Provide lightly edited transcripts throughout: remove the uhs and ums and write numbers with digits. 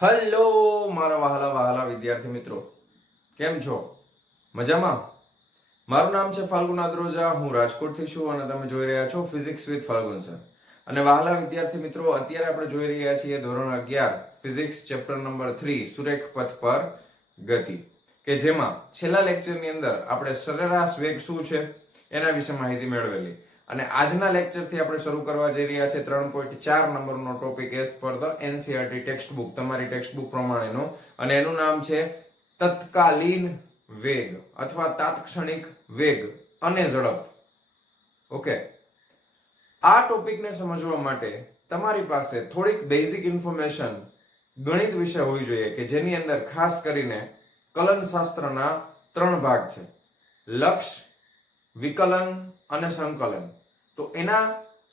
Hello મારા વહાલા વહાલા વિદ્યાર્થી મિત્રો, કેમ છો? મજામાં? મારું નામ છે ફાલ્ગુન આદ્રોજા, હું રાજકોટથી છું અને તમે જોઈ રહ્યા છો ફિઝિક્સ વિથ ફાલ્ગુન સર. અને વહાલા વિદ્યાર્થી મિત્રો, અત્યારે આપણે જોઈ રહ્યા છીએ ધોરણ 11 ફિઝિક્સ ચેપ્ટર નંબર 3 સુરેખ પથ પર ગતિ, કે જેમાં છેલ્લા લેક્ચરની અંદર આપણે સરેરાશ વેગ શું છે એના વિશે માહિતી મેળવેલી. અને આજના લેક્ચરથી આપણે શરૂ કરવા જઈ રહ્યા છે 3.4 નંબરનો topic as per the NCERT text book, તમારી ટેક્સ્ટ બુક પ્રમાણેનો, અને એનું નામ છે તત્કાલીન વેગ અથવા તાત્ક્ષણિક વેગ અને ઝડપ. ઓકે, આ ટોપિકને સમજવા માટે તમારી પાસે થોડીક બેઝિક ઇન્ફોર્મેશન ગણિત વિશે હોવી જોઈએ, કે જેની અંદર ખાસ કરીને કલન શાસ્ત્રના 3 ભાગ છે: લક્ષ, વિકલન અને સંકલન. તો એના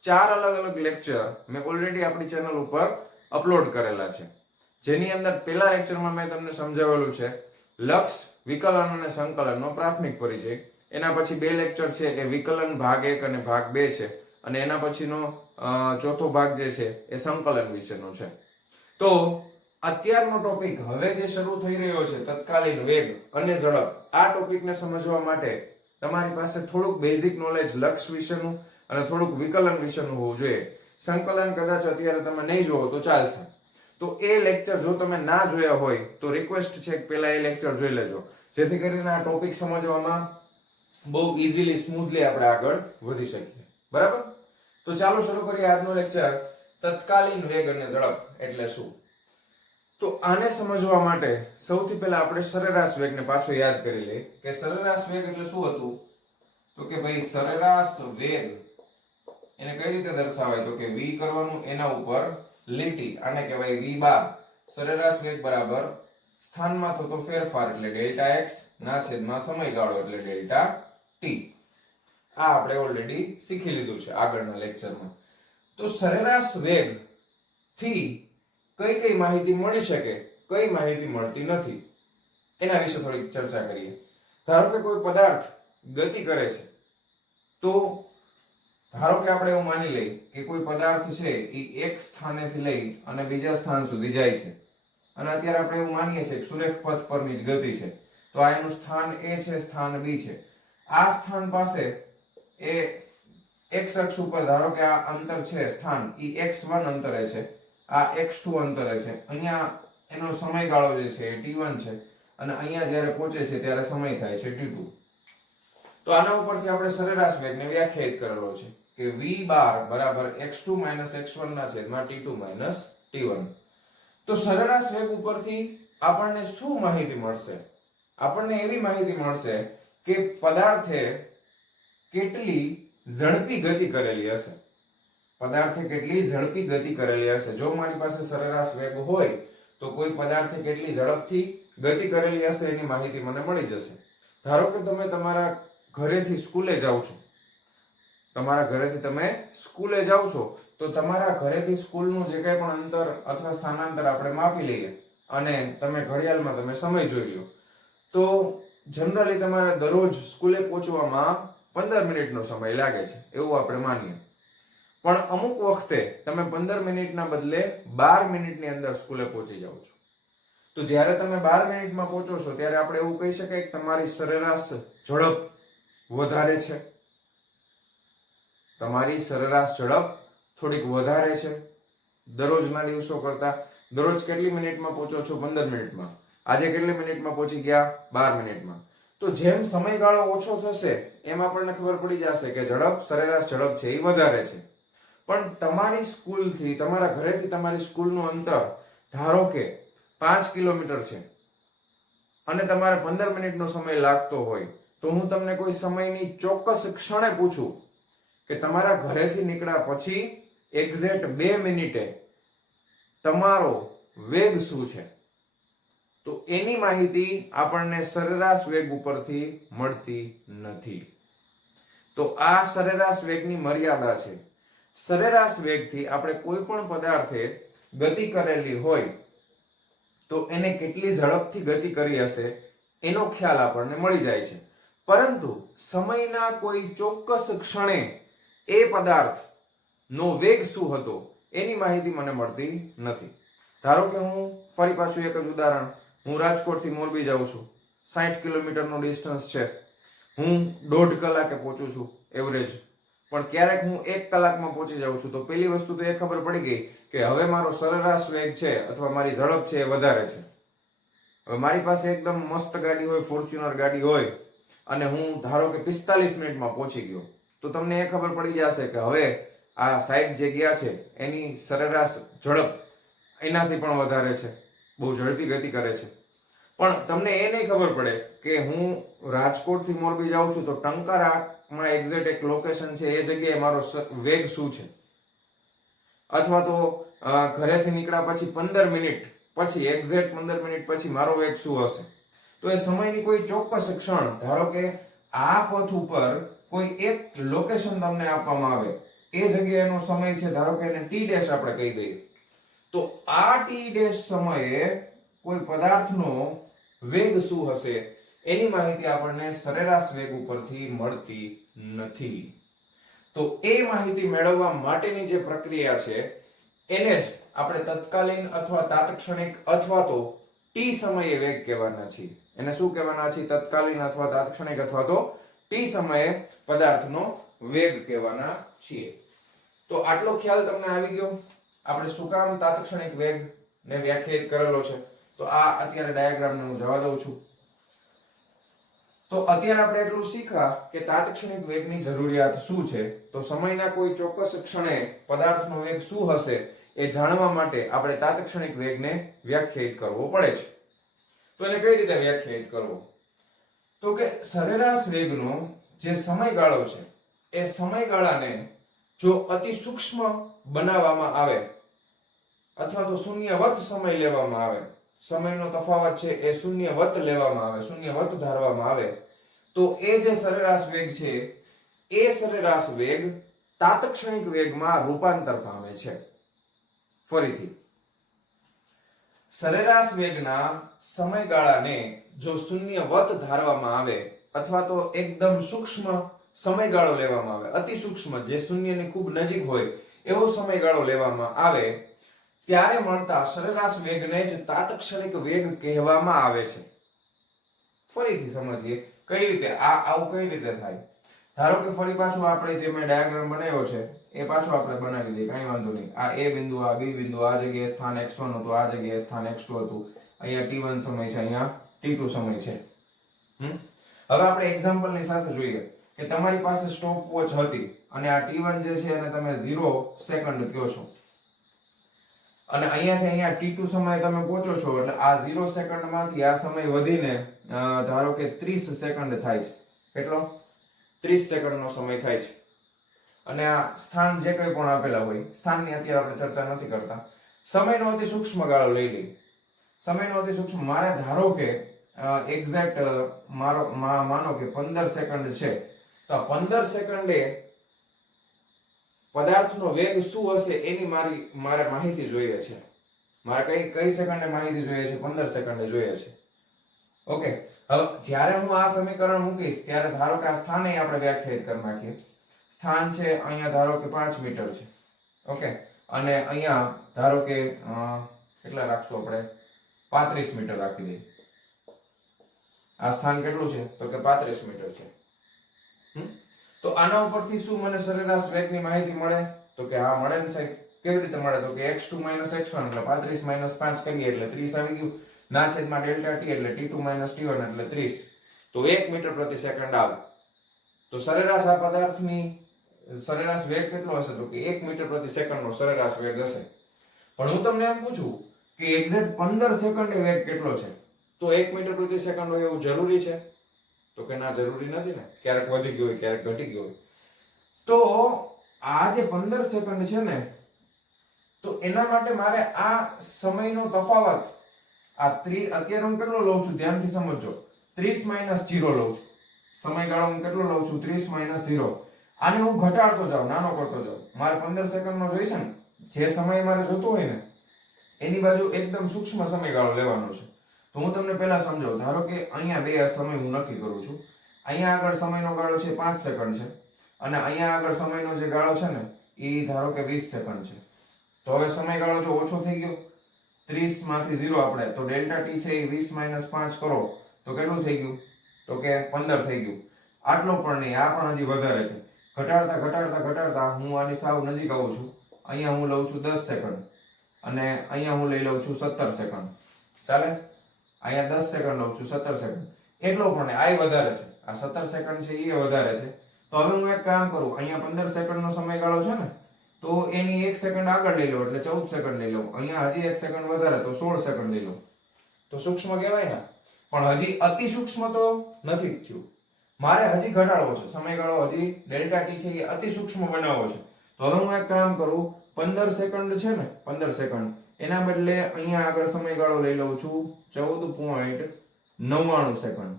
4 અલગ અલગ લેક્ચર મેં ઓલરેડી આપણી ચેનલ ઉપર અપલોડ કરેલા છે, જેની અંદર પહેલા લેક્ચરમાં મેં તમને સમજાવેલું છે લક્ષ, વિકલન અને સંકલનનો પ્રાથમિક પરિચય. એના પછી 2 લેક્ચર છે એ વિકલન ભાગ 1 અને ભાગ 2 છે, અને એના પછીનો ચોથો ભાગ જે છે એ સંકલન વિશેનો છે. તો અત્યારનો ટોપિક હવે જે શરૂ થઈ રહ્યો છે તત્કાલીન વેગ અને ઝડપ, આ ટોપિકને સમજવા માટે તમારી પાસે થોડુંક બેઝિક નોલેજ લક્ષ વિશેનું અને થોડુંક વિકલન વિશેનું હોવું જોઈએ. સંકલન કદાચ અત્યારે તમે નહીં જોવો તો ચાલશે. તો એ લેક્ચર જો તમે ના જોયા હોય તો રિક્વેસ્ટ છે કે પહેલા એ લેક્ચર જોઈ લેજો, જેથી કરીને આ ટોપિક સમજવામાં બહુ ઇઝીલી સ્મૂથલી આપણે આગળ વધી શકીએ. બરાબર? તો ચાલો શરૂ કરીએ આજનો લેક્ચર. તત્કાલીન વેગ અને ઝડપ એટલે શું? તો આને સમજવા માટે સૌથી પહેલા આપણે સરેરાશ વેગને પાછો યાદ કરી લઈએ કે સરેરાશ વેગ એટલે શું હતું. તો કે ભાઈ સરેરાશ વેગ એને કઈ રીતે દર્શાવાય? તો કે v કરવાનું, એના ઉપર લીટી, આને કહેવાય v બાર. સરેરાશ વેગ બરાબર સ્થાનમાં થતો ફેરફાર એટલે ડેલ્ટા x ના છેદમાં સમયગાળો એટલે ડેલ્ટા t. આ આપણે ઓલરેડી શીખી લીધું છે આગળના લેક્ચરમાં. તો સરેરાશ વેગ થી કઈ કઈ માહિતી મળી શકે, કઈ માહિતી મળતી નથી, એના વિશે થોડી ચર્ચા કરીએ. ધારો કે કોઈ પદાર્થ ગતિ કરે છે, તો ધારો કે આપણે એવું માની લઈએ કે કોઈ પદાર્થ છે એ એક સ્થાનેથી લઈ અને બીજા સ્થાન સુધી જાય છે, અને અત્યારે આપણે એવું માનીએ છીએ કે સુરેખ પથ પરની જ ગતિ છે. તો આ એનું સ્થાન A છે, સ્થાન B છે. આ સ્થાન પાસે એ x અક્ષ ઉપર ધારો કે આ અંતર છે સ્થાન એ x1 અંતરે છે, આ x2 અંતરે છે. અહીંયા એનો સમયગાળો જે છે એ t1 છે, અને અહીંયા જ્યારે પહોંચે છે ત્યારે સમય થાય છે t2. તો આના ઉપરથી આપણે સરેરાશ વેગને વ્યાખ્યાયિત કરેલો છે કે v બાર બરાબર x2 x1 ના છેદમાં t2 t1. તો સરેરાશ વેગ ઉપરથી આપણને શું માહિતી મળશે? આપણને એવી માહિતી મળશે કે પદાર્થે કેટલી ઝડપી ગતિ કરેલી હશે. પદાર્થે કેટલી ઝડપી ગતિ કરેલી હશે. જો મારી પાસે સરેરાશ વેગ હોય તો કોઈ પદાર્થે કેટલી ઝડપથી ગતિ કરેલી હશે એની માહિતી મને મળી જશે. ધારો કે તમે તમારા ઘરેથી સ્કૂલે જાઓ છો, તમારા ઘરેથી તમે સ્કૂલે જાઓ છો, તો તમારા ઘરેથી સ્કૂલનું જે કંઈ પણ અંતર અથવા સ્થાનાંતર આપણે માપી લઈએ અને તમે ઘડિયાળમાં તમે સમય જોઈ લો, તો જનરલી તમારે દરરોજ સ્કૂલે પહોંચવામાં 15 મિનિટનો સમય લાગે છે એવું આપણે માનીએ. પણ અમુક વખતે તમે 15 મિનિટના બદલે 12 મિનિટની અંદર સ્કૂલે પહોંચી જાઓ છો. તો જ્યારે તમે 12 મિનિટમાં પહોંચો છો ત્યારે આપણે એવું કહી શકાય કે તમારી સરેરાશ ઝડપ વધારે છે. તમારી સરેરાશ ઝડપ થોડીક વધારે છે દરરોજના દિવસો કરતા. દરરોજ કેટલી મિનિટમાં પહોંચો છો? 15 મિનિટમાં. આજે કેટલી મિનિટમાં પહોંચી ગયા? 12 મિનિટમાં. તો જેમ સમયગાળો ઓછો થશે એમ આપણને ખબર પડી જશે કે ઝડપ, સરેરાશ ઝડપ છે એ વધારે છે. પણ તમારી સ્કૂલથી, તમારા ઘરેથી તમારી સ્કૂલનું અંતર ધારો કે 5 કિલોમીટર છે અને તમારે 15 મિનિટનો સમય લાગતો હોય, તો હું તમને કોઈ સમયની ચોક્કસ ક્ષણે પૂછું કે તમારા ઘરેથી નીકળ્યા પછી એક્ઝેક્ટ 2 મિનિટે તમારો વેગ શું છે, તો એની માહિતી આપણને સરેરાશ વેગ ઉપરથી મળતી નથી. તો આ સરેરાશ વેગની મર્યાદા છે. સરેરાશ વેગથી આપણે કોઈ પણ પદાર્થે ગતિ કરેલી હોય તો એને કેટલી ઝડપથી ગતિ કરી હશે એનો ખ્યાલ આપણને મળી જાય છે. પરંતુ સમયના કોઈ ચોક્કસ ક્ષણે એ પદાર્થ નો વેગ શું હતો એની માહિતી મને મળતી નથી. ધારો કે હું ફરી પાછું એક જ ઉદાહરણ, હું રાજકોટથી મોરબી જાઉં છું, 60 કિલોમીટરનો ડિસ્ટન્સ છે, હું 1.5 કલાકે પહોંચું છું એવરેજ, પણ ક્યારેક હું 1 કલાકમાં પહોંચી જાઉં છું. તો પેલી વસ્તુ તો એ ખબર પડી ગઈ કે હવે મારો સરેરાશ વેગ છે અથવા મારી ઝડપ છે એ વધારે છે. હવે મારી પાસે એકદમ મસ્ત ગાડી હોય, ફોર્ચ્યુનર ગાડી હોય, અને હું ધારો કે 45 મિનિટમાં પહોંચી ગયો, તો તમને એ ખબર પડી જશે કે હવે આ સાઈડ જે ગયા છે એની સરેરાશ ઝડપ એનાથી પણ વધારે છે, બહુ ઝડપી ગતિ કરે છે. પણ તમને એ નહીં ખબર પડે કે હું રાજકોટથી મોરબી જાઉં છું તો ટંકારામાં એક્ઝેક્ટ એક લોકેશન છે, એ જગ્યાએ મારો વેગ શું છે, અથવા તો ઘરેથી નીકળ્યા પછી 15 મિનિટ પછી, એક્ઝેક્ટ 15 મિનિટ પછી મારો વેગ શું હશે. તો એ સમયની કોઈ ચોક્કસ ક્ષણ, ધારો કે આ પથ ઉપર કોઈ એક લોકેશન તમને આપવામાં આવે, એ જગ્યાએનો સમય છે, ધારો કે એને ટી ડેશ આપણે કહી દઈએ, તો આ ટી ડેશ સમયે કોઈ પદાર્થનો વેગ શું હશે એની માહિતી આપણને સરેરાશ વેગ ઉપરથી મળતી નથી. તો એ માહિતી મેળવવા માટેની જે પ્રક્રિયા છે એને જ આપણે તત્કાલીન અથવા તાત્ક્ષણિક અથવા તો ટી સમયે વેગ કહેવાના છીએ. એને શું કહેવાના છીએ? તત્કાલીન અથવા તાત્ક્ષણિક અથવા તો ટી સમયે પદાર્થનો વેગ કહેવાના છીએ. તો આટલો ખ્યાલ તમને આવી ગયો. આપણે શું કામ તાત્ક્ષણિક વેગ ને વ્યાખ્યાયિત કરેલો છે. તો આ અત્યારે ડાયાગ્રામને હું જવા દઉં છું. તો અત્યારે આપણે એટલું શીખ્યા કે તાત્ક્ષણિક વેગની જરૂરિયાત શું છે. તો સમયના કોઈ ચોક્કસ ક્ષણે પદાર્થનો વેગ શું હશે એ જાણવા માટે આપણે તાત્ક્ષણિક વેગને વ્યાખ્યાયિત કરવો પડે છે. તો એને કઈ રીતે વ્યાખ્યાયિત કરવો? તો કે સરેરાશ વેગનો જે સમયગાળો છે એ સમયગાળાને જો અતિ સૂક્ષ્મ બનાવવામાં આવે અથવા તો શૂન્યવત સમય લેવામાં આવે, સમયનો તફાવત છે એ શૂન્યવત લેવામાં આવે, શૂન્યવત ધારવામાં આવે, તો એ જે સરેરાશ વેગ છે એ સરેરાશ વેગ તાત્ક્ષણિક વેગમાં રૂપાંતર પામે છે. ફરીથી, સરેરાશ વેગના સમયગાળાને જો શૂન્યવત ધારવામાં આવે અથવા તો એકદમ સૂક્ષ્મ સમયગાળો લેવામાં આવે, અતિ સૂક્ષ્મ, જે શૂન્યની ખૂબ નજીક હોય એવો સમયગાળો લેવામાં આવે, ત્યારે મળતા સરેરાશ વેગને જ તાત્ક્ષણિક વેગ કહેવામાં આવે છે. ફરીથી સમજીએ કઈ રીતે આવું કઈ રીતે થાય. ધારો કે ફરી પાછું આપણે જે મેં ડાયાગ્રામ બનાવ્યો છે એ પાછો આપણે બનાવી દઈએ, કાંઈ વાંધો નહીં. આ A બિંદુ, આ B બિંદુ, આ જગ્યાએ સ્થાન x1 હતું, આ જગ્યાએ સ્થાન x2 હતું, અહીંયા t1 સમય છે, અહીંયા t2 સમય છે. હવે આપણે એક્ઝામ્પલની સાથે જોઈએ કે તમારી પાસે સ્ટોપ વોચ હતી અને આ t1 જે છે એને તમે 0 સેકન્ડ કહો છો, અને અહીંયાથી અહીંયા t2 સમયે તમે પહોંચો છો, એટલે આ 0 સેકન્ડમાંથી આ સમય વધીને ધારો કે 30 સેકન્ડ થાય છે. કેટલો? 30 સેકન્ડનો સમય થાય છે. અને આ સ્થાન જે કંઈ પણ આપેલા હોય, સ્થાનની અત્યારે આપણે ચર્ચા નથી કરતા, સમયનો અતિ સૂક્ષ્મ ગાળો લઈ લઈએ. સમયનો અતિ સૂક્ષ્મ, મારે ધારો કે એક્ઝેક્ટ માનો કે 15 સેકન્ડ છે, તો 15 સેકન્ડે પદાર્થનો વેગ શું હશે એની મારે માહિતી જોઈએ છે. મારે કઈ સેકન્ડે માહિતી જોઈએ છે? 15 સેકન્ડે જોઈએ છે. ઓકે, હવે જ્યારે હું આ સમીકરણ મૂકીશ ત્યારે ધારો કે આ સ્થાને આપણે વ્યાખ્યાયિત કરી નાખીએ. સ્થાન છે અહીંયા ધારો કે 5 મીટર છે. ઓકે, અને અહીંયા ધારો કે કેટલા રાખશું આપણે? 35 મીટર રાખી દઈએ. આ સ્થાન કેટલું છે? તો કે 35 મીટર છે. તો આના ઉપરથી શું મને સરેરાશ વેગની માહિતી મળે? તો કે હા મળે ને સાહેબ. કેવી રીતે મળે? તો કે x2 - x1 એટલે 35 - 5 કરીએ એટલે 30 આવી ગયું, ના છેદમાં ડેલ્ટા t એટલે t2 - t1 એટલે 30. તો 1 મીટર પ્રતિ સેકન્ડ આવે. તો સરેરાશ આ પદાર્થની સરેરાશ વેગ કેટલો હશે? તો કે 1 મીટર પ્રતિ સેકન્ડનો સરેરાશ વેગ હશે. પણ હું તમને એમ પૂછું કે એક્ઝેક્ટ 15 સેકન્ડે વેગ કેટલો છે, તો 1 મીટર પ્રતિ સેકન્ડ હોય એવું જરૂરી છે? તો કે ના, જરૂરી નથી ને. ક્યારેક વધી ગયો હોય, ક્યારેક ઘટી ગયો હોય. તો આ જે 15 સેકન્ડ છે ને, તો એના માટે મારે આ સમયનો તફાવત, આ અત્યારે હું કેટલો લઉં છું ધ્યાનથી સમજજો, 30 - 0 લઉં છું. સમયગાળો હું કેટલો લઉં છું? 30 - 0. આને હું ઘટાડતો જાઉં, નાનો કરતો જાઉં. મારે 15 સેકન્ડનો જોઈશે ને, જે સમય મારે જોતો હોય ને એની બાજુ એકદમ સૂક્ષ્મ સમયગાળો લેવાનો છે. તો હું તમને પહેલા સમજાવું. ધારો કે અહીંયા બે સમય હું નક્કી કરું છું. અહીંયા આગળ સમયનો ગાળો છે 5 સેકન્ડ છે, અને અહીંયા આગળ સમયનો જે ગાળો છે ને એ ધારો કે 20 સેકન્ડ છે. તો હવે સમયગાળો જો ઓછો થઈ ગયો, 30 માંથી 0 આપણે તો ડેલ્ટા ટી છે એ 20 - 5 કરો તો કેટલું થઈ ગયું? તો કે 15 થઈ ગયું. આટલો પણ નહીં, આ પણ હજી વધારે છે. ઘટાડતા ઘટાડતા ઘટાડતા હું આની સાવ નજીક આવું છું. અહીંયા હું લઉં છું 10 સેકન્ડ અને અહીંયા હું લઈ લઉં છું 17 સેકન્ડ. ચાલે? અહીંયા 10 સેકન્ડ લઉં છું, 17 સેકન્ડ. એટલો પણ નહીં, આ વધારે છે. આ 17 સેકન્ડ છે એ વધારે છે. તો હવે હું એક કામ કરું, અહીંયા 15 સેકન્ડનો સમયગાળો છે ને, તો એની 1 સેકન્ડ આગળ લઈ લઉં એટલે 14 સેકન્ડ લઈ લઉં. અહીંયા હજી 1 સેકન્ડ વધારે તો 16 સેકન્ડ લઈ લઉં. તો સૂક્ષ્મ કહેવાય ને, પણ હજી અતિ સૂક્ષ્મ તો નથી થયું. મારે હજી ઘટાડવો છે સમયગાળો, હજી ડેલ્ટા ટી છે એ અતિ સૂક્ષ્મ બનાવવો છે. તો હવે હું એક કામ કરું, 15 સેકન્ડ છે ને, 15 સેકન્ડ એના બદલે અહીંયા આગળ સમયગાળો લઈ લઉં છું 14.99 સેકન્ડ.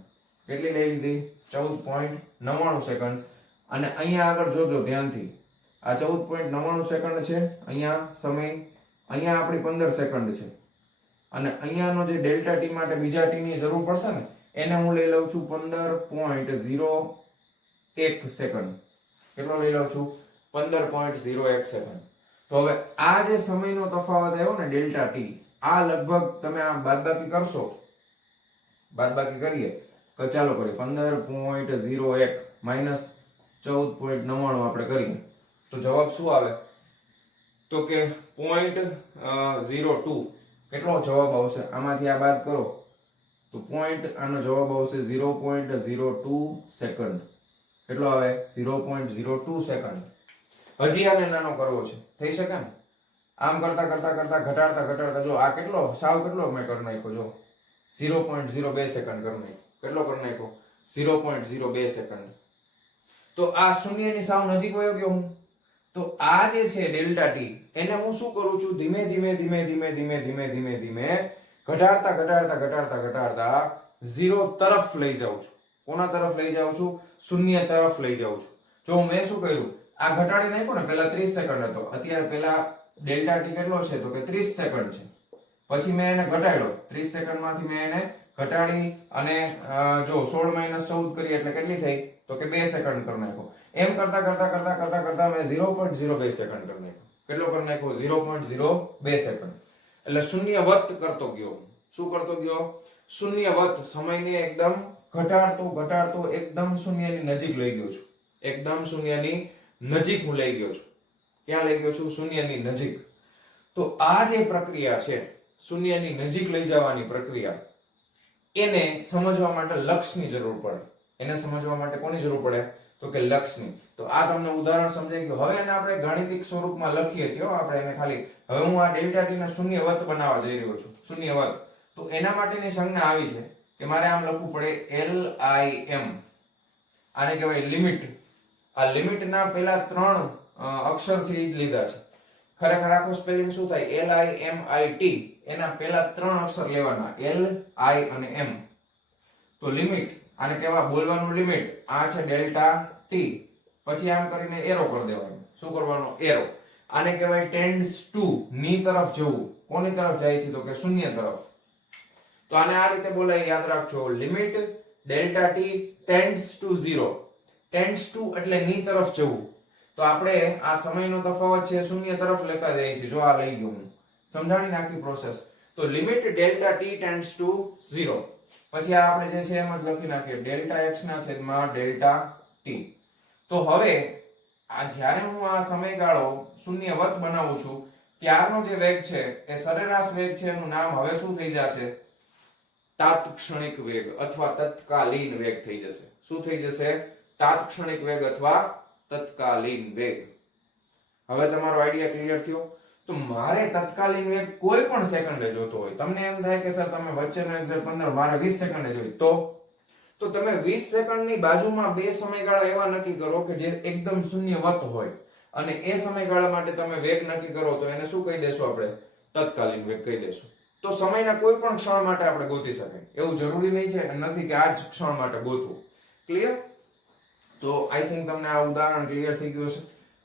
કેટલી લઈ લીધી? 14.99 સેકન્ડ. અને અહીંયા આગળ જોજો ધ્યાનથી, આ 14.99 સેકન્ડ છે, અહીંયા સમય, અહીંયા આપણી 15 સેકન્ડ છે. અને અહીંયાનો જે ડેલ્ટા ટી માટે બીજા ટી ની જરૂર પડશે ને, એને હું લઈ લઉં છું 15.01 સેકન્ડ. કેટલો લઈ લઉં છું? 15.01 સેકન્ડ. તો હવે આ જે સમયનો તફાવત આવ્યો ને ડેલ્ટા ટી, આ લગભગ તમે આ બાદબાકી કરશો, બાદબાકી કરીએ તો ચાલો કરીએ, 15.01 માઇનસ 14.99 આપણે કરીએ તો જવાબ શું આવે? તો કે 0.02. કેટલો જવાબ આવશે? આમાંથી આ બાદ કરો તો આનો જવાબ આવશે 0.02 સેકન્ડ. કેટલો આવે? 0.02 સેકન્ડ. હજી આને નાનો કરવો છે, થઈ શકે ને? આમ કરતા કરતા કરતા ઘટાડતા ઘટાડતા જો આ કેટલો સાવ કેટલો મેં કરી નાખ્યો, જો 0.02 સેકન્ડ કરી નાખ્યો. કેટલો કરી નાખ્યો? 0.02 સેકન્ડ. તો આ શૂન્યની સાવ નજીક વયો ગયો હું. તો આ જે છે ડેલ્ટા ટી, એને હું શું કરું છું? ધીમે ધીમે ધીમે ધીમે ધીમે ધીમે ધીમે ધીમે ઘટાડતા ઘટાડતા ઘટાડતા ઘટાડતા 0 તરફ લઈ જાઉં છું. કોના તરફ લઈ જાઉં છું? શૂન્ય તરફ લઈ જાઉં છું. જો મેં શું કર્યું, આ ઘટાડી નાખ્યો ને, પહેલા 30 સેકન્ડ હતો, અત્યારે પહેલા ડેલ્ટા ટી કેટલો છે? તો કે 30 સેકન્ડ છે. પછી મેં એને ઘટાડ્યો, 30 સેકન્ડ માંથી મેં એને ઘટાડી અને જો 16 - 14 કરી એટલે કેટલી થઈ? તો કે 2 સેકન્ડ કરી નાખ્યો. એમ કરતા કરતા કરતા કરતા કરતા મેં 0.02 સેકન્ડ કરી નાખ્યો. કેટલો કરી નાખ્યો? 0.02 સેકન્ડ. એટલે શૂન્યવત કરતો ગયો. શું કરતો ગયો? શૂન્યવત. સમયને એકદમ ઘટાડતો ઘટાડતો એકદમ શૂન્યની નજીક લઈ ગયો છું. એકદમ શૂન્યની નજીક હું લઈ ગયો છું. ક્યાં લઈ ગયો છું? શૂન્યની નજીક. તો આ જે પ્રક્રિયા છે, શૂન્યની નજીક લઈ જવાની પ્રક્રિયા, એને સમજવા માટે લક્ષની જરૂર પડે. એને સમજવા માટે કોની જરૂર પડે? તો કે લક્ષની. તો આ તમને ઉદાહરણ સમજાઈ ગયું. હવે એને આપણે ગાણિતિક સ્વરૂપમાં લખીએ છીએ આપણે એને ખાલી. હવે હું આ ડેલ્ટા ટી ને શૂન્યવત બનાવવા જઈ રહ્યો છું. શૂન્યવત. તો એના માટેની સંજ્ઞા આવી છે કે મારે આમ લખવું પડે LIM. આને કહેવાય લિમિટ. આ લિમિટના પહેલા 3 અક્ષર છે એ જ લીધા છે. ખરેખર આખું સ્પેલિંગ શું થાય? LIMIT. એના પહેલા 3 અક્ષર લેવાના, L, I અને M. તો લિમિટ, આને કહેવા બોલવાનું લિમિટ. આ છે ડેલ્ટા ટી. પછી આમ કરીને એરો કરી દેવાનો. શું કરવાનો? એરો. આને કહેવાય ટેન્ડ્સ ટુ, ની તરફ જવું. કોની તરફ જાય છે? તો કે શૂન્ય તરફ. તો આને આ રીતે બોલાય, યાદ રાખજો. Limit delta T tends to 0. Tends to એટલે ની તરફ જવું. તો આપણે આ સમયનો તફાવત છે શૂન્ય તરફ લેતા જઈએ છીએ. જો આ લઈ ગયો હું, સમજાણી નાખી પ્રોસેસ. તો limit delta T tends to 0. પછી આ આપણે જે છે એમ જ લખી નાખીએ, ડેલ્ટા x ના છેદમાં ડેલ્ટા ટી. તો હવે આ જ્યારે હું આ સમયગાળો શૂન્યવત બનાવું છું, ત્યારનો જે વેગ છે એ સરેરાશ વેગ છે, એનું નામ હવે શું થઈ જશે? તાત્ક્ષણિક વેગ અથવા તત્કાલીન વેગ થઈ જશે. શું થઈ જશે? તાત્ક્ષણિક વેગ અથવા તત્કાલીન વેગ. હવે તમારો આઈડિયા ક્લિયર થયો? તો મારે તત્કાલીન વેગ કોઈ પણ સેકન્ડે જોતો હોય. તમને એમ થાય કે સર તમે વચ્ચેનો એક્ઝેક્ટ 15, મારે 20 સેકન્ડે જોઈએ, તો તમે 20 સેકન્ડની બાજુમાં 2 સમયગાળા એવા નક્કી કરો કે જે એકદમ શૂન્યવત હોય, અને એ સમયગાળા માટે તમે વેગ નક્કી કરો તો એને શું કહી દેશું આપણે? તત્કાલીન વેગ કહી દેશું. તો સમયના કોઈ પણ ક્ષણ માટે આપણે ગોતી શકાય. એવું જરૂરી નહીં છે નથી કે આ જ ક્ષણ માટે ગોતવું. ક્લિયર? તો આઈ થિંક તમને આ ઉદાહરણ ક્લિયર થઈ ગયું છે.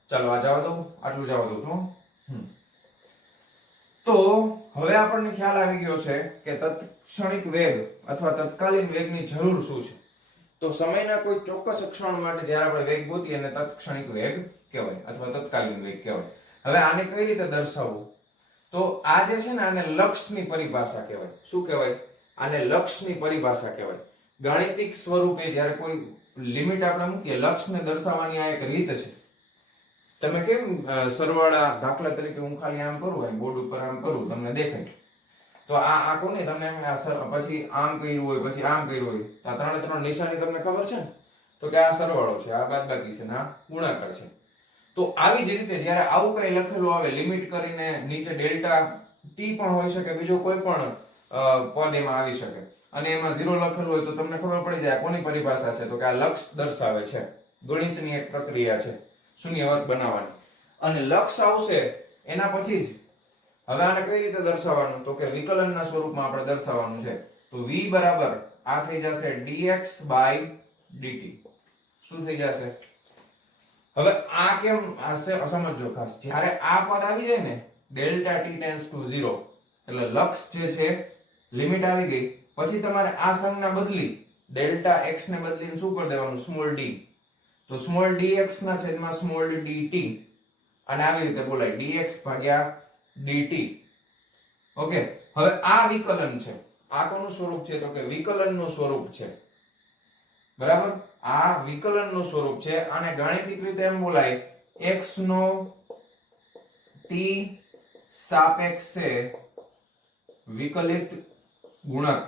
ચાલો આ જવા દઉં, આટલું જવા દઉં તો તો હવે આપણને ખ્યાલ આવી ગયો છે કે તત્ક્ષણિક વેગ અથવા તત્કાલીન વેગની જરૂર શું છે. તો સમયના કોઈ ચોક્કસ ક્ષણ માટે જ્યારે આપણે વેગ ગોતીએ એને તત્ક્ષણિક વેગ કહેવાય અથવા તત્કાલીન વેગ કહેવાય. હવે આને કઈ રીતે દર્શાવવું? તો આ જે છે ને આને લક્ષની પરિભાષા કહેવાય. શું કહેવાય? આને લક્ષની પરિભાષા કહેવાય. ગાણિતિક સ્વરૂપે જ્યારે કોઈ લિમિટ આપણે મૂકીએ, લક્ષને દર્શાવવાની આ એક રીત છે. તમે કેમ સરવાળા દાખલા તરીકે હું ખાલી આમ કરું હોય બોર્ડ ઉપર આમ કરું તમને દેખાય, તો આ કોને તમને પછી આમ કર્યું હોય પછી આમ કર્યું હોય, આ ત્રણે ત્રણ નિશાની તમને ખબર છે ને, તો કે આ સરવાળો છે, આ બાદબાકી છે ને આ ગુણાકાર છે. તો આવી જ રીતે જ્યારે આવું કઈ લખેલું આવે લિમિટ કરીને, નીચે ડેલ્ટા ટી પણ હોઈ શકે, બીજો કોઈ પણ પદ એમાં આવી શકે, અને એમાં 0 લખેલું હોય તો તમને ખબર પડી જાય કોની પરિભાષા છે, તો કે આ લક્ષ દર્શાવે છે. ગણિતની એક પ્રક્રિયા છે શૂન્યવર્ત બનાવવાની. અને લક્ષ આવશે એના પછી જ હવે આને કઈ રીતે દર્શાવવાનું, તો કે વિકલનના સ્વરૂપમાં આપણે દર્શાવવાનું છે. તો v બરાબર આ થઈ જશે dx by dt. શું થઈ જશે? હવે આ કેમ સમજો ખાસ, જ્યારે આ પદ આવી જાય ને ડેલ્ટા t ટેન્ડ્સ ટુ 0, એટલે લક્ષ જે છે લિમિટ આવી ગઈ, પછી તમારે આ સંજ્ઞા બદલી ડેલ્ટા x ને બદલીને શું કરી દેવાનું? Small d. તો સ્મોલ dx ના છેદમાં સ્મોલ dt, અને આવી રીતે બોલાય dx ભાગ્યા dt. ઓકે, હવે આ વિકલન છે. આ કોનું સ્વરૂપ છે? તો કે વિકલનનું સ્વરૂપ છે. બરાબર, આ વિકલનનું સ્વરૂપ છે. આને ગાણિતિક રીતે એમ બોલાય x નો t સાપેક્ષે વિકલિત ગુણક.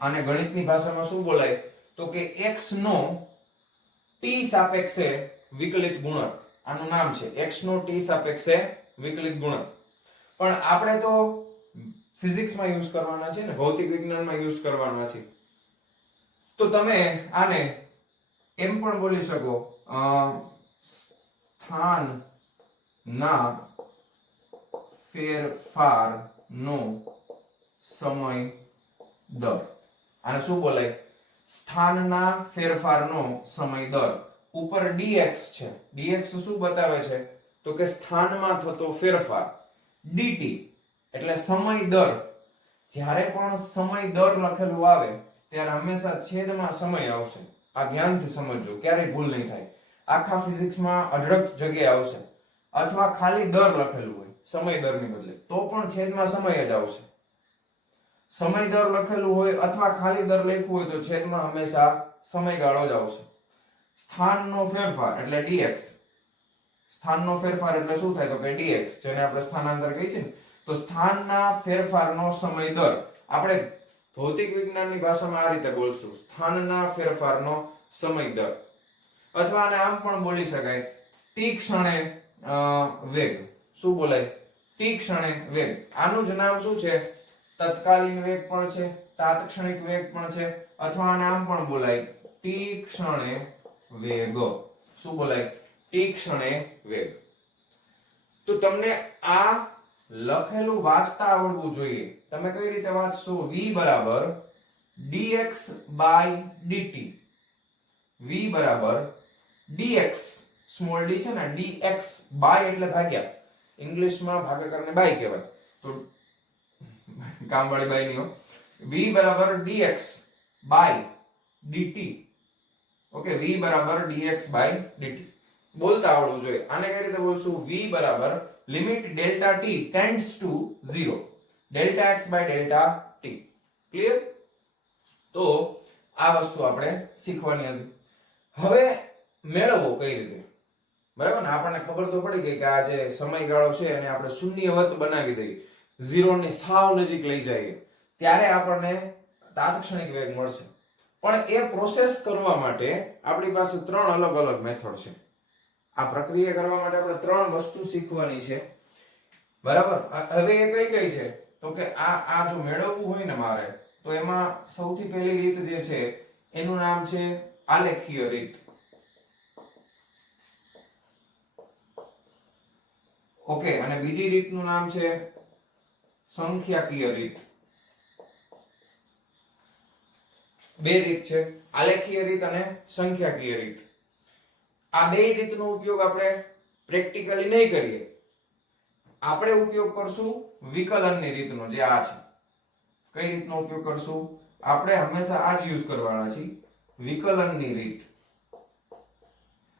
આને ગણિતની ભાષામાં શું બોલાય? તો કે x નો t સાપેક્ષે વિકલિત ગુણક. આનું નામ છે x નો t સાપેક્ષે વિકલિત ગુણક. પણ આપણે તો ફિઝિક્સમાં યુઝ કરવાના છે ને, ભૌતિક વિજ્ઞાનમાં યુઝ કરવાના છે. તો તમે આને એમ પણ બોલી શકો સ્થાનના ફેરફારનો સમય દર. આને શું બોલાય? સ્થાનના ફેરફારનો સમય દર. ઉપર dx છે, dx શું બતાવે છે? તો કે સ્થાનમાં થતો ફેરફાર. dt એટલે સમય દર. જ્યારે પણ સમય દર લખેલું આવે ત્યારે હંમેશા છેદમાં સમય આવશે. આ ધ્યાનથી સમજજો, ક્યારેય ભૂલ નહીં થાય. આખા ફિઝિક્સમાં અઢળક જગ્યાએ આવશે. અથવા ખાલી દર લખેલું હોય સમય દરની બદલે, તો પણ છેદમાં સમય જ આવશે. સમય દર લખેલું હોય અથવા ખાલી દર લખ્યું હોય તો છેદમાં હંમેશા સમયગાળો જ આવશે. સ્થાનનો ફેરફાર એટલે dx. સ્થાનનો ફેરફાર એટલે શું થાય? તો કે dx, જેને આપણે સ્થાનાંતર કહીએ છીએ ને. તો સ્થાનના ફેરફારનો સમય દર આપણે ભૌતિક વિજ્ઞાનની ભાષામાં આ રીતે બોલશું, સ્થાનના ફેરફારનો સમય દર. અથવા આને આમ પણ બોલી શકાય t ક્ષણે વેગ. શું બોલાય? t ક્ષણે વેગ. આનું જ નામ શું છે? તત્કાલીન વેગ પણ છે, તાત્ક્ષણિક વેગ પણ છે, અથવા આને આમ પણ બોલાય t ક્ષણે વેગ. શું બોલાય? t ક્ષણે વેગ. તો તમને આ લખેલું વાંચતા આવડવું જોઈએ. તમે કઈ રીતે વાંચશો? v બરાબર dx by dt. v બરાબર dx, સ્મોલ d છે ને, dx by એટલે ભાગ્યા, ઇંગ્લિશમાં ભાગાકારને બાય કહેવાય, તો કામવાળી બાય નહીં હો. v બરાબર dx by dt. Okay, v બરાબર dx by dt બોલતા આવડવું જોઈએ. આને કઈ રીતે બોલશું? v બરાબર limit delta t tends to 0, delta x by delta t. Clear? તો આ વસ્તુ આપણે શીખવાની હતી. હવે મેળવવો કઈ રીતે? બરાબર ને, આપણને ખબર તો પડી ગઈ કે આ જે સમયગાળો છે એને આપણે શૂન્યવત બનાવી દઈએ, 0 ની સાવ નજીક લઈ જઈએ, ત્યારે આપણને તાત્ક્ષણિક વેગ મળશે. પણ એ પ્રોસેસ કરવા માટે આપણી પાસે 3 અલગ અલગ મેથડ છે. આ પ્રક્રિયા કરવા માટે આપણે 3 વસ્તુ શીખવાની છે. બરાબર? હવે એ કઈ કઈ છે? તો કે આ જો મેળવવું હોય ને મારે, તો એમાં સૌથી પહેલી રીત જે છે એનું નામ છે આલેખીય રીત. ઓકે, અને બીજી રીતનું નામ છે સંખ્યાકીય રીત. બે રીત છે, આલેખીય રીત અને સંખ્યાકીય રીત. આ બે રીતનો ઉપયોગ આપણે પ્રેક્ટિકલી નહીં કરીએ. આપણે ઉપયોગ કરશું વિકલનની રીતનો, જે આ છે. કઈ રીતનો ઉપયોગ કરશું? આપણે હંમેશા આ જ યુઝ કરવાના છીએ, વિકલનની રીત,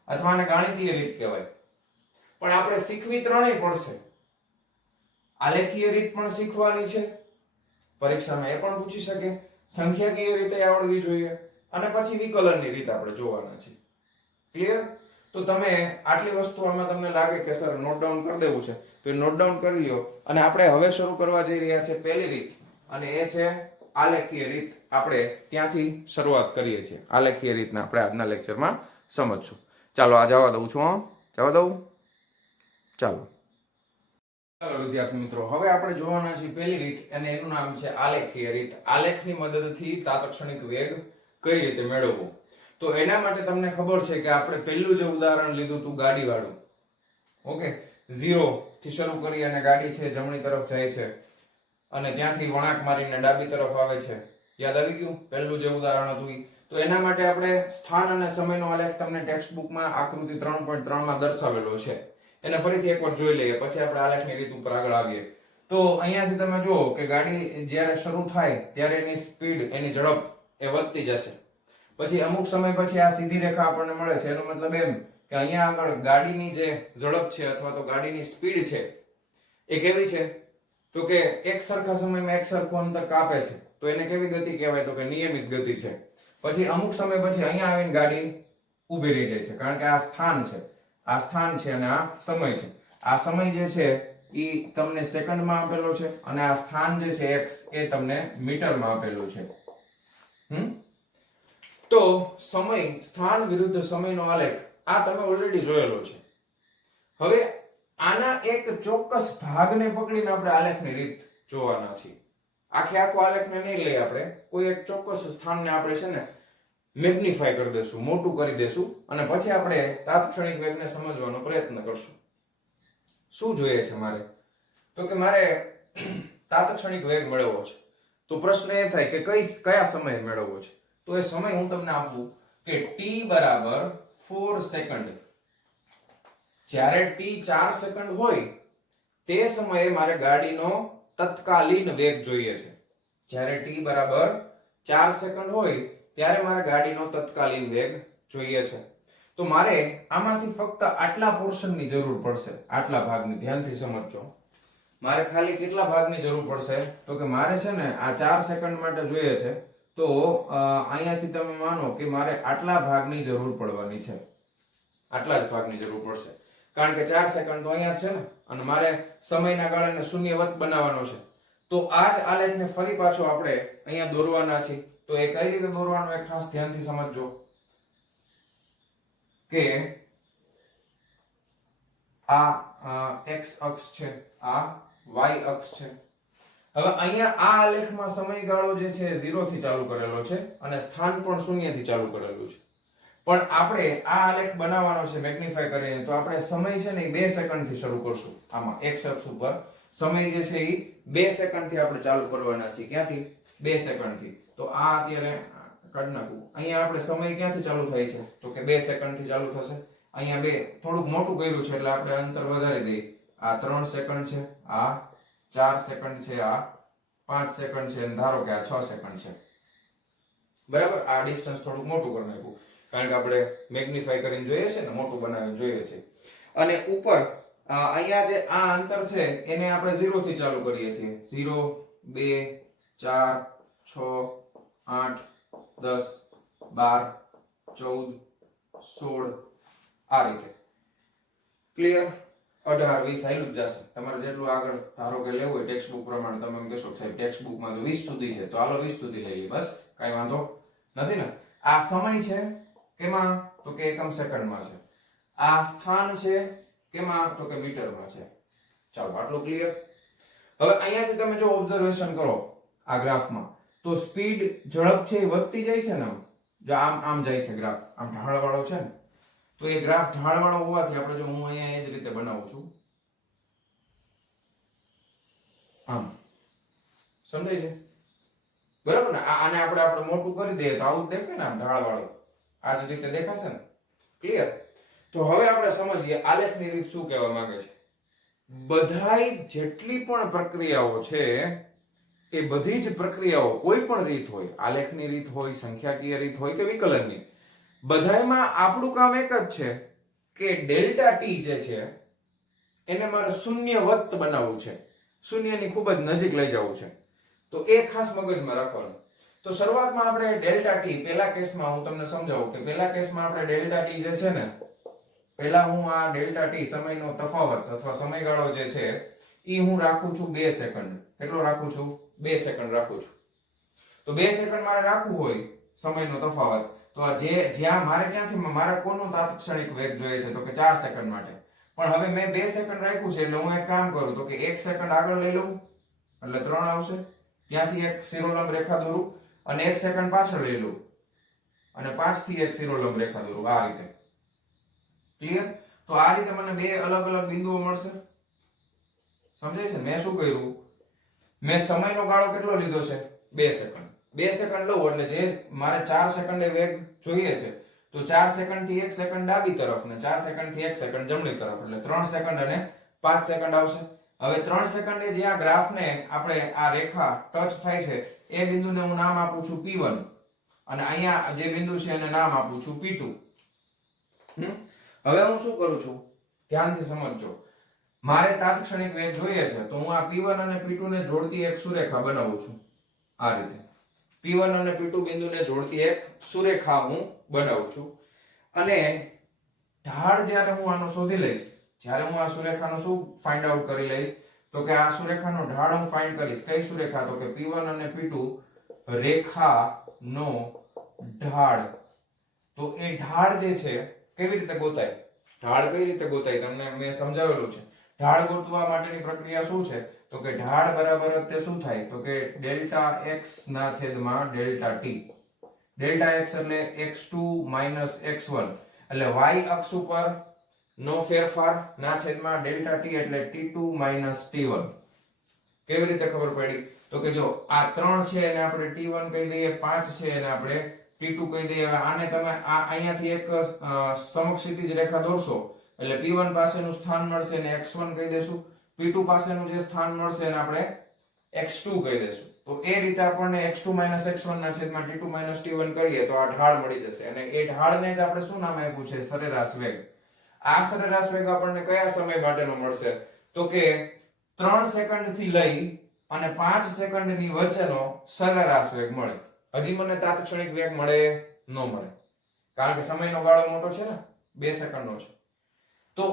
અથવા આને ગાણિતીય રીત કહેવાય. પણ આપણે શીખવી ત્રણેય પડશે. આલેખીય રીત પણ શીખવાની છે, પરીક્ષામાં એ પણ પૂછી શકે, સંખ્યાકીય રીતે આવડવી જોઈએ, અને પછી વિકલનની રીત આપણે જોવાના છે. ક્લિયર? તો તમે આટલી વસ્તુ આમાં તમને લાગે કે સર નોટ ડાઉન કરી દેવું છે, તો એ નોટ ડાઉન કરી લ્યો. અને આપણે હવે શરૂ કરવા જઈ રહ્યા છે પહેલી રીત, અને એ છે આલેખીય રીત. આપણે ત્યાંથી શરૂઆત કરીએ છીએ. આલેખીય રીતના આપણે આજના લેક્ચરમાં સમજશું. ચાલો આ જવા દઉં છું. જવા દઉં. ચાલો વિદ્યાર્થી મિત્રો, હવે આપણે જોવાના છીએ પહેલી રીત, અને એનું નામ છે આલેખીય રીત. આલેખની મદદથી તાત્ક્ષણિક વેગ કઈ રીતે મેળવવો. તો એના માટે તમને ખબર છે કે આપણે પહેલું જે ઉદાહરણ લીધું હતું ગાડી વાળું, ઓકે, 0 થી શરૂ કરી અને ગાડી છે જમણી તરફ જાય છે અને ત્યાંથી વળાંક મારીને ડાબી તરફ આવે છે. યાદ આવી ગયું? પહેલું જે ઉદાહરણ હતું ઈ. તો એના માટે આપણે સ્થાન અને સમયનો આલેખ તમને ટેક્સ્ટ બુકમાં આકૃતિ 3.3 માં દર્શાવેલો છે. એને ફરીથી એકવાર જોઈ લઈએ, પછી આપણે આલેખની રીત ઉપર આગળ આવીએ. તો અહીંયાથી તમે જુઓ કે ગાડી જ્યારે શરૂ થાય ત્યારે એની સ્પીડ, એની ઝડપ એ વધતી જશે. પછી અમુક સમય પછી આ સીધી રેખા આપણને મળે છે. એનો મતલબ એમ કે અહીંયા આગળ ગાડીની જે ઝડપ છે અથવા તો ગાડીની સ્પીડ છે એ કેવી છે? તો કે એક સરખા સમયમાં એક સરખું અંતર કાપે છે. તો એને કેવી ગતિ કહેવાય? તો કે નિયમિત ગતિ છે. પછી અમુક સમય પછી અહીંયા આવીને ગાડી ઊભી રહી જાય છે, કારણ કે આ સ્થાન છે, આ સ્થાન છે અને આ સમય છે. આ સમય જે છે ઈ તમને સેકન્ડમાં આપેલો છે, અને આ સ્થાન જે છે x એ તમને મીટરમાં આપેલું છે. તો સમય, સ્થાન વિરુદ્ધ સમયનો આલેખ આ તમે ઓલરેડી જોયેલો છે. હવે આના એક ચોક્કસ ભાગને પકડીને આપણે આલેખની રીત જોવાના છીએ. આખો આલેખને નહીં લઈ, આપણે કોઈ એક ચોક્કસ સ્થાનને આપણે છે ને મેગ્નિફાય કરી દેશું, મોટું કરી દેશું, અને પછી આપણે તાત્ક્ષણિક વેગને સમજવાનો પ્રયત્ન કરશું. શું જોઈએ છે મારે? તો કે મારે તાત્ક્ષણિક વેગ મેળવવો છે. તો પ્રશ્ન એ થાય કે કયા સમયે મેળવવો છે? તો એ સમય હું તમને આપું કે t બરાબર 4 સેકન્ડ. જ્યારે t 4 સેકન્ડ હોય તે સમયે મારે ગાડીનો તત્કાલીન વેગ જોઈએ છે. જ્યારે t બરાબર 4 સેકન્ડ હોય ત્યારે મારે ગાડીનો તત્કાલીન વેગ જોઈએ છે. તો મારે આમાંથી ફક્ત આટલા પોર્શનની જરૂર પડશે, આટલા ભાગની. ધ્યાનથી સમજજો. મારે ખાલી કેટલા ભાગની જરૂર પડશે? તો કે મારે છે ને આ 4 સેકન્ડ માટે જોઈએ છે. તો અહીંયાથી તમે માનો કે મારે આટલા ભાગની જરૂર પડવાની છે. આટલા જ ભાગની જરૂર પડશે, કારણ કે 4 સેકન્ડ તો અહીંયા છે ને, અને મારે સમયના ગાળાને શૂન્યવત બનાવવાનો છે. તો આ જ આલેખને ફરી પાછો આપણે અહીંયા દોરવાના છે. તો એ કઈ રીતે દોરવાનો એ ખાસ ધ્યાનથી સમજજો કે આ x અક્ષ છે, આ y અક્ષ છે. હવે અહીંયા આ આલેખમાં સમયગાળો જે છે 0 થી ચાલુ કરેલો છે અને સ્થાન પણ 0 થી ચાલુ કરેલું છે. પણ આપણે આ આલેખ બનાવવાનો છે મેગ્નિફાય કરીને, તો આપણે સમય છે ને 2 સેકન્ડ થી શરૂ કરશું. આમાં x અક્ષ ઉપર સમય જે છે એ 2 સેકન્ડ થી આપણે ચાલુ કરવાના છે. ક્યાંથી? 2 સેકન્ડ થી. તો આ અત્યારે કાઢ નાખું. અહીંયા આપણે સમય ક્યાંથી ચાલુ થાય છે? તો કે 2 સેકન્ડ થી ચાલુ થશે. અહીંયા 2 થોડુંક મોટું કર્યું છે એટલે આપણે અંતર વધારી દઈએ. આ 3 સેકન્ડ છે, આ 4 સેકન્ડ છે, આ 5 સેકન્ડ છે, અને ધારો કે આ 6 સેકન્ડ છે. બરાબર? આ ડિસ્ટન્સ થોડુંક મોટું કરી નાખ્યું, કારણ કે આપણે મેગ્નિફાય કરીને જોઈએ છે ને, મોટું બનાવીને જોઈએ છે. અને ઉપર અહીંયા જે આ અંતર છે એને આપણે 0 થી ચાલુ કરીએ છીએ. 0 2 4 6 8 10 12 14 16 આ રીતે. ક્લિયર? 18 20 આયલું જ જશે. તમારે જેટલું આગળ ધારો કે લેવું હોય ટેક્સ્ટ બુક પ્રમાણે, તમે એમ કહેશો કે સાહેબ ટેક્સ્ટ બુકમાં તો 20 સુધી છે, તો હાલો 20 સુધી લઈ લઈએ, બસ કાંઈ વાંધો નથી ને. આ સમય છે કેમાં? તો કે એકમ સેકન્ડમાં છે. આ સ્થાન છે કેમાં? તો કે મીટરમાં છે. ચાલો આટલું ક્લિયર. હવે અહીંયાથી તમે જો ઓબ્ઝર્વેશન કરો આ ગ્રાફમાં, તો સ્પીડ, ઝડપ છે એ વધતી જાય છે ને. જો આમ જાય છે ગ્રાફ, આમ ઢાળવાળો છે ને, તો એ ગ્રાફ ઢાળવાળો હોવાથી આપણે જો હું અહીંયા એ જ રીતે બનાવું છું, આમ સમજાય છે? બરાબર ને? આને આપણે મોટું કરી દઈએ તો આવું જ દેખાય ને, આમ ઢાળવાળો આ જ રીતે દેખાશે ને. ક્લિયર? તો હવે આપણે સમજીએ આલેખની રીત શું કહેવા માંગે છે. બધાય જેટલી પણ પ્રક્રિયાઓ છે એ બધી જ પ્રક્રિયાઓ, કોઈ પણ રીત હોય, આલેખની રીત હોય, સંખ્યાકીય રીત હોય કે વિકલનની, બધાયમાં આપણું કામ એક જ છે કે ડેલ્ટા ટી જે છે એને મારે શૂન્યવત બનાવવું છે. શૂન્યની ખૂબ જ નજીક લઈ જવું છે. તો એ ખાસ મગજમાં રાખવાનું. તો શરૂઆતમાં આપણે ડેલ્ટા ટી, પહેલા કેસમાં હું તમને સમજાવું કે પહેલા કેસમાં આપણે ડેલ્ટા ટી જે છે ને, પહેલા હું આ ડેલ્ટા ટી સમયનો તફાવત અથવા સમયગાળો જે છે એ હું રાખું છું 2 સેકન્ડ. કેટલો રાખું છું? 2 સેકન્ડ રાખું છું. તો 2 સેકન્ડ મારે રાખવું હોય સમયનો તફાવત, તો આ જ્યાં મારે ક્યાંથી મારે કોનો તાત્ક્ષણિક વેગ જોઈએ છે, તો કે 4 સેકન્ડ માટે. પણ હવે મેં 2 સેકન્ડ રાખ્યું છે એટલે હું એક કામ કરું તો કે 1 સેકન્ડ આગળ લઈ લઉં એટલે 3 આવશે. ત્યાંથી એક શિરોલંબ રેખા દોરું અને 1 સેકન્ડ પાછળ લઈ લઉં અને 5 થી એક શિરોલંબ રેખા દોરું. આ રીતે ક્લિયર? તો આ રીતે મને બે અલગ અલગ બિંદુઓ મળશે. સમજાય છે? મેં શું કર્યું, મેં સમયનો ગાળો કેટલો લીધો છે? 2 સેકન્ડ. 2 સેકન્ડ લઉં એટલે જે મારે 4 સેકન્ડે વેગ જોઈએ છે, તો 4 સેકન્ડ થી 1 સેકન્ડ ડાબી તરફ ને 4 સેકન્ડ થી 1 સેકન્ડ જમણી તરફ, એટલે 3 સેકન્ડ અને 5 સેકન્ડ આવશે. હવે 3 સેકન્ડે જ્યાં ગ્રાફને આપણે આ રેખા ટચ થાય છે એ બિંદુને હું નામ આપું છું P1 અને અહીંયા જે બિંદુ છે એને નામ આપું છું P2. હવે હું શું કરું છું, ધ્યાનથી સમજજો. મારે તાત્ક્ષણિક વેગ જોઈએ છે તો હું આ P1 અને P2 ને જોડતી એક સુરેખા બનાવું છું. આ રીતે P1 અને P2 બિંદુને જોડતી એક સુરેખા હું બનાવું છું. અને ઢાળ જ્યારે હું આનો શોધી લઈશ, જ્યારે હું આ સુરેખાનો શું ફાઇન્ડ આઉટ કરી લઈશ, તો કે આ સુરેખાનો ઢાળ હું ફાઇન્ડ કરીશ. કઈ સુરેખા? તો કે P1 અને P2 રેખાનો ઢાળ. તો એ ઢાળ જે છે કેવી રીતે ગોતાય, ઢાળ કઈ રીતે ગોતાય તમને મેં સમજાવેલું છે. ઢાળ ગોતવા માટેની પ્રક્રિયા શું છે, તો કે ઢાળ બરાબર તે શું થાય, તો કે ડેલ્ટા x ના છેદમાં ડેલ્ટા t. ડેલ્ટા x એટલે x2 - x1 એટલે y અક્ષ ઉપર નો ફેરફાર ના છેદમાં ડેલ્ટા t એટલે t2 - t1. કેવી રીતે ખબર પડી? તો કે જો આ 3 છે એને આપણે t1 કહી દઈએ, 5 છે એને આપણે t2 કહી દઈએ. હવે આને તમે આ અહીંયાથી એક સમક્ષિતિજ રેખા દોરશો એટલે P1 પાસેનું સ્થાન મળશે એને x1 કહી દેશું, P2 પાસેનું જે સ્થાન મળશે એને આપણે x2 કહી દેશું. તો એ રીતે આપણને x2 - x1 ના છેદમાં t2 - t1 કરીએ તો આ ઢાળ મળી જશે. અને એ ઢાળને જ આપણે શું નામ આપ્યું છે? સરેરાશ વેગ. આ સરેરાશ વેગ આપણને કયા સમય માટેનો મળશે? તો કે 3 સેકન્ડ થી લઈ અને 5 સેકન્ડની વચ્ચેનો સરેરાશ વેગ મળે. હજી મને તાત્ક્ષણિક વેગ મળે ન મળે, કારણ કે સમયનો ગાળો મોટો છે ને, 2 સેકન્ડનો છે. તો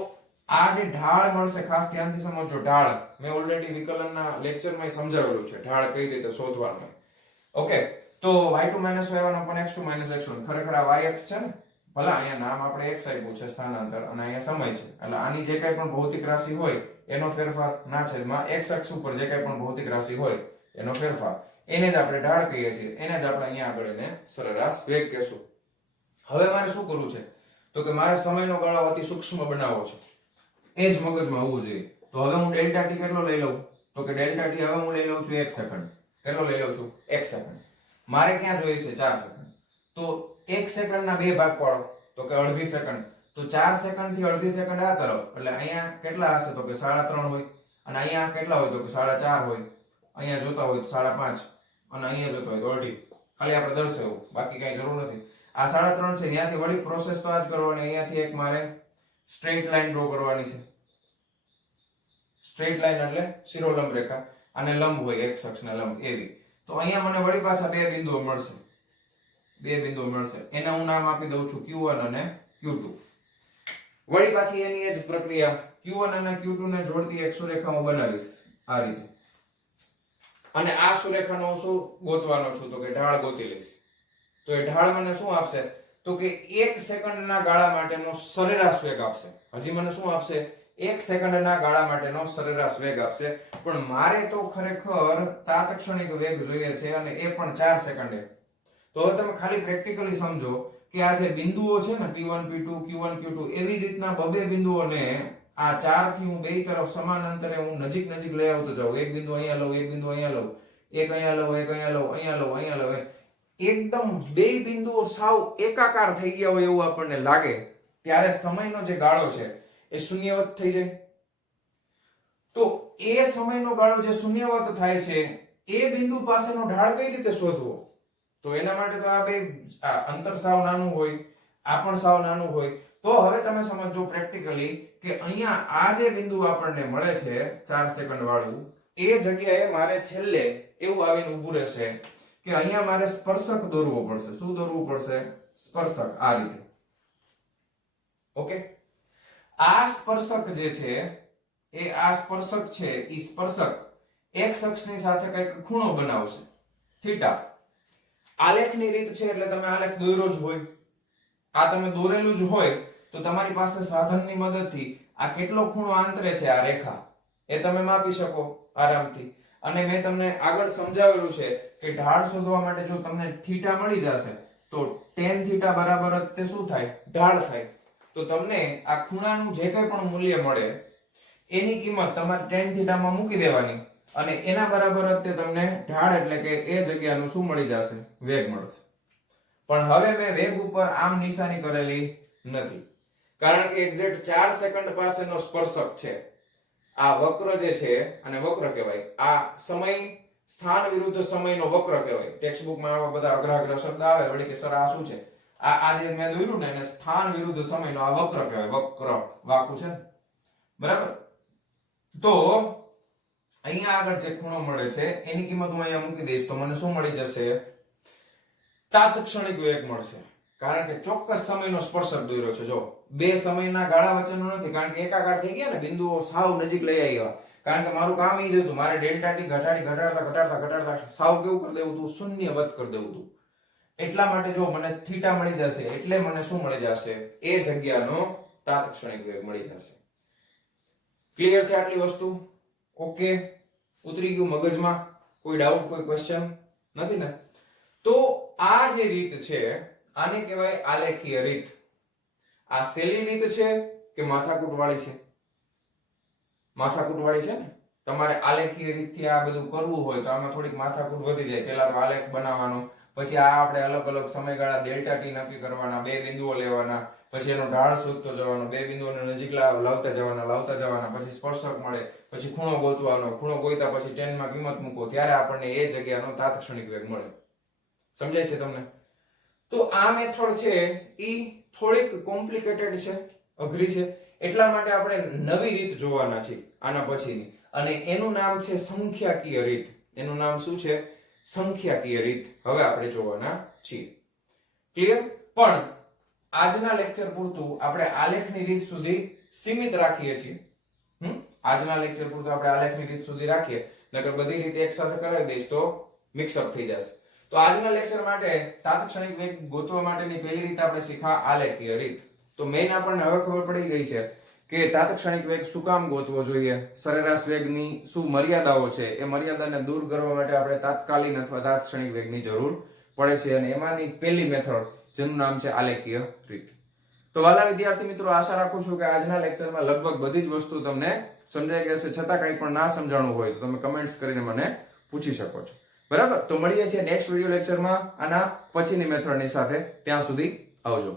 આ જે ઢાળ મળશે, ખાસ ધ્યાનથી સમજજો. ઢાળ મેં ઓલરેડી વિકલનના લેક્ચરમાં સમજાવેલું છે, ઢાળ કઈ રીતે શોધવાનું. ઓકે, તો y2 - y1 upon x2 - x1 ખરેખર આ y અક્ષ છે ને, ભલા અહીંયા નામ આપણે x આપ્યું છે સ્થાનાંતર અને અહીંયા સમય છે, એટલે આની જે કંઈ પણ ભૌતિક રાશિ હોય એનો ફેરફાર ના છેદમાં x અક્ષ ઉપર જે કંઈ પણ ભૌતિક રાશિ હોય એનો ફેરફાર, એને જ આપણે ઢાળ કહીએ છીએ. એને જ આપણે અહીંયા આગળ એને સરેરાશ વેગ કહેશું. હવે મારે શું કરવું છે, તો કે મારે સમયનો ગાળો અતિ સૂક્ષ્મ બનાવવો છે. એ જ મગજમાં હોવું જોઈએ. તો હવે હું ડેલ્ટા ટી કેટલો લઈ લઉં, તો કે ડેલ્ટા ટી હવે હું લઈ લઉં છું 1 સેકન્ડ. કેટલો લઈ લઉં છું? 1 સેકન્ડ. મારે ક્યાં જોઈએ છે? 4 સેકન્ડ. તો 1 સેકન્ડના 2 ભાગ પાડો તો કે અડધી સેકન્ડ. તો 4 સેકન્ડ થી અડધી સેકન્ડ આ તરફ, એટલે અહીંયા કેટલા હશે? તો કે 3.5 હોય. અને અહીંયા કેટલા હોય? તો કે 4.5 હોય. અહીંયા જોતા હોય તો 5.5 અને અહીંયા જોતા હોય તો અઢી. ખાલી આપણે દર્શાવવું, બાકી કઈ જરૂર નથી. આ 3.5 છે, ત્યાંથી વળી પ્રોસેસ તો આ જ કરવાની. અહીંયાથી એક મારે સ્ટ્રેટ લાઈન ડ્રો કરવાની છે. સ્ટ્રેટ લાઈન એટલે શિરોલંબ રેખા, અને લંબ હોય એક અક્ષને લંબ એવી. તો અહીંયા મને વળી પાછા બે બિંદુઓ મળશે. એને હું નામ આપી દઉં છું Q1 અને Q2. વળી પાછી એની એ જ પ્રક્રિયા, Q1 અને Q2 ને જોડતી એક સુરેખા હું બનાવીશ આ રીતે. અને આ સુરેખાનો શું ગોતવાનો છું, તો કે ઢાળ ગોતી લઈશ. તો એ ઢાળ મને શું આપશે, તો કે 1 સેકન્ડના ગાળા માટેનો સરેરાશ વેગ આપશે. હજી મને શું આપશે? 1 સેકન્ડના ગાળા માટેનો સરેરાશ વેગ આપશે. પણ મારે તો ખરેખર તાત્ક્ષણિક વેગ જોઈએ છે, અને એ પણ 4 સેકન્ડે. તો હવે તમે ખાલી પ્રેક્ટિકલી સમજો કે આ જે બિંદુઓ છે ને P1 P2 Q1 Q2, એવી રીતના બબે બિંદુઓને આ 4 થી હું બે તરફ સમાન અંતરે હું નજીક લઈ આવતો જાઉં. એક બિંદુ અહીંયા લઉં, એક બિંદુ અહીંયા લઉં, એક અહીંયા લઉં, એક અહીંયા લઉં, અહીંયા લઉં. એકદમ બે બિંદુઓ સાવ એકાકાર થઈ ગયા હોય એવું આપણને લાગે, ત્યારે સમયનો જે ગાળો છે એ શૂન્યવત થઈ જાય. તો એ સમયનો ગાળો જે શૂન્યવત થાય છે એ બિંદુ પાસેનો ઢાળ કઈ રીતે શોધવો? તો એના માટે તો આ બે અંતર સાવ નાનું હોય, આ પણ સાવ નાનું હોય. તો હવે તમે સમજો પ્રેક્ટિકલી કે અહીંયા આ જે બિંદુ આપણને મળે છે 4 સેકન્ડ વાળું, એ જગ્યાએ મારે છેલ્લે એવું આવીને ઊભું રહેશે કે અહીંયા મારે સ્પર્શક દોરવો પડશે. શું દોરવું પડશે? સ્પર્શક. આ રીતે. ઓકે, આ સ્પર્શક જે છે એ આ સ્પર્શક છે એ સ્પર્શક x અક્ષની સાથે કંઈક ખૂણો બનાવશે થીટા. આલેખની રીત છે એટલે તમે આલેખ દોર્યો જ હોય, આ તમે દોરેલું જ હોય તો તમારી પાસે સાધનની મદદથી આ કેટલો ખૂણો આંતરે છે આ રેખા એ તમે માપી શકો આરામથી. અને મેં તમને આગળ સમજાવેલું છે કે ઢાળ શોધવા માટે જો તમને થીટા મળી જશે તો tan થીટા બરાબર જ તે શું થાય? ઢાળ થાય. તો તમને આ ખૂણાનું જે કંઈ પણ મૂલ્ય મળે એની કિંમત તમારે tan થીટામાં મૂકી દેવાની અને એના બરાબર જ તે તમને ઢાળ એટલે કે એ જગ્યાનું શું મળી જશે? વેગ મળશે. પણ હવે મેં વેગ ઉપર આમ નિશાની કરેલી નથી, કારણ કે એક્ઝેક્ટ 4 સેકન્ડ પાસેનો સ્પર્શક છે. આ વક્ર જે છે અને વક્ર કહેવાય. આ સમય સ્થાન વિરુદ્ધ સમયનો વક્ર કહેવાય. ટેક્સ્ટ બુકમાં આવા બધા અઘરા શબ્દ આવે વળી કે સર આ શું છે? આ જે મેં દોર્યું ને એને સ્થાન વિરુદ્ધ સમયનો આ વક્ર કહેવાય. વક્ર વાકું છે બરાબર. તો અહીંયા આગળ જે ખૂણો મળે છે એની કિંમત હું અહીંયા મૂકી દઈશ તો મને શું મળી જશે? તાત્ક્ષણિક વેગ મળશે. કારણ કે ચોક્કસ સમયનો સ્પર્શક દોર્યો છે. જો બે સમયના ગાળા વચ્ચેનો નથી, કારણ કે એકાકાર થઈ ગયા ને, બિંદુઓ સાવ નજીક લઈ આવ્યા. કારણ કે મારું કામ એ જ હતું, મારે ડેલ્ટા ટી ઘટાડતા સાવ કેવું કરી દેવું હતું? શૂન્યવત કરી દેવું હતું. એટલા માટે જો મને થીટા મળી જશે એટલે મને શું મળી જશે? એ જગ્યાનો તાત્ક્ષણિક વેગ મળી જશે. ક્લિયર છે આટલી વસ્તુ? ઓકે, ઉતરી ગયું મગજમાં? કોઈ ડાઉટ, કોઈ ક્વેશ્ચન નથી ને? તો આ જે રીત છે આને કહેવાય આલેખીય રીત. આ સહેલી રીત છે કે માથાકૂટ વાળી છે? માથાકૂટ વાળી છે ને. તમારે આલેખીય રીતથી આ બધું કરવું હોય તો આમાં થોડીક માથાકૂટ વધી જાય. પહેલા તો આલેખ બનાવવાનો, પછી આ આપણે અલગ અલગ સમયગાળા ડેલ્ટા ટી નક્કી કરવાના, બે બિંદુઓ લેવાના, પછી એનો ઢાળ શોધતો જવાનો, બે બિંદુઓને નજીક લાવતા જવાના, પછી સ્પર્શક મળે, પછી ખૂણો ગોતવાનો, ખૂણો ગોત્યા પછી tan માં કિંમત મૂકો, ત્યારે આપણને એ જગ્યાનો તાત્ક્ષણિક વેગ મળે. સમજાય છે તમને? તો આ મેથડ છે ઈ થોડીક કોમ્પ્લિકેટેડ છે, અઘરી છે. એટલા માટે આપણે નવી રીત જોવાના છે આના પછીની, અને એનું નામ છે સંખ્યાકીય રીત. એનું નામ શું છે? સંખ્યાકીય રીત. હવે આપણે જોવાના છીએ. ક્લિયર? પણ આજના લેક્ચર પૂરતું આપણે આલેખની રીત સુધી સીમિત રાખીએ છીએ. આજના લેક્ચર પૂરતું આપણે આલેખની રીત સુધી રાખીએ, નકર બધી રીતે એક સાથે કરાવી દઈશ તો મિક્સઅપ થઈ જશે. તો આજના લેક્ચર માટે તાત્ક્ષણિક વેગ ગોતવા માટેની પહેલી રીત આપણે શીખા આલેખીય રીત. તો મેઈન આપણને હવે ખબર પડી ગઈ છે કે તાત્ક્ષણિક વેગ શું કામ ગોતવો જોઈએ, સરેરાશ વેગની શું મર્યાદાઓ છે, એ મર્યાદાને દૂર કરવા માટે આપણે તાત્કાલિક અથવા તાત્ક્ષણિક વેગની જરૂર પડે છે, અને એમાંની પહેલી મેથડ જેનું નામ છે આલેખીય રીત. તો વાલા વિદ્યાર્થી મિત્રો, આશા રાખું છું કે આજના લેક્ચરમાં લગભગ બધી જ વસ્તુ તમને સમજાઈ ગઈ હશે. છતાં કંઈ પણ ના સમજાણું હોય તો તમે કમેન્ટ્સ કરીને મને પૂછી શકો છો. બરાબર? તો મળીએ છીએ નેક્સ્ટ વિડિયો લેક્ચરમાં આના પછીની મેથડની સાથે. ત્યાં સુધી આવજો.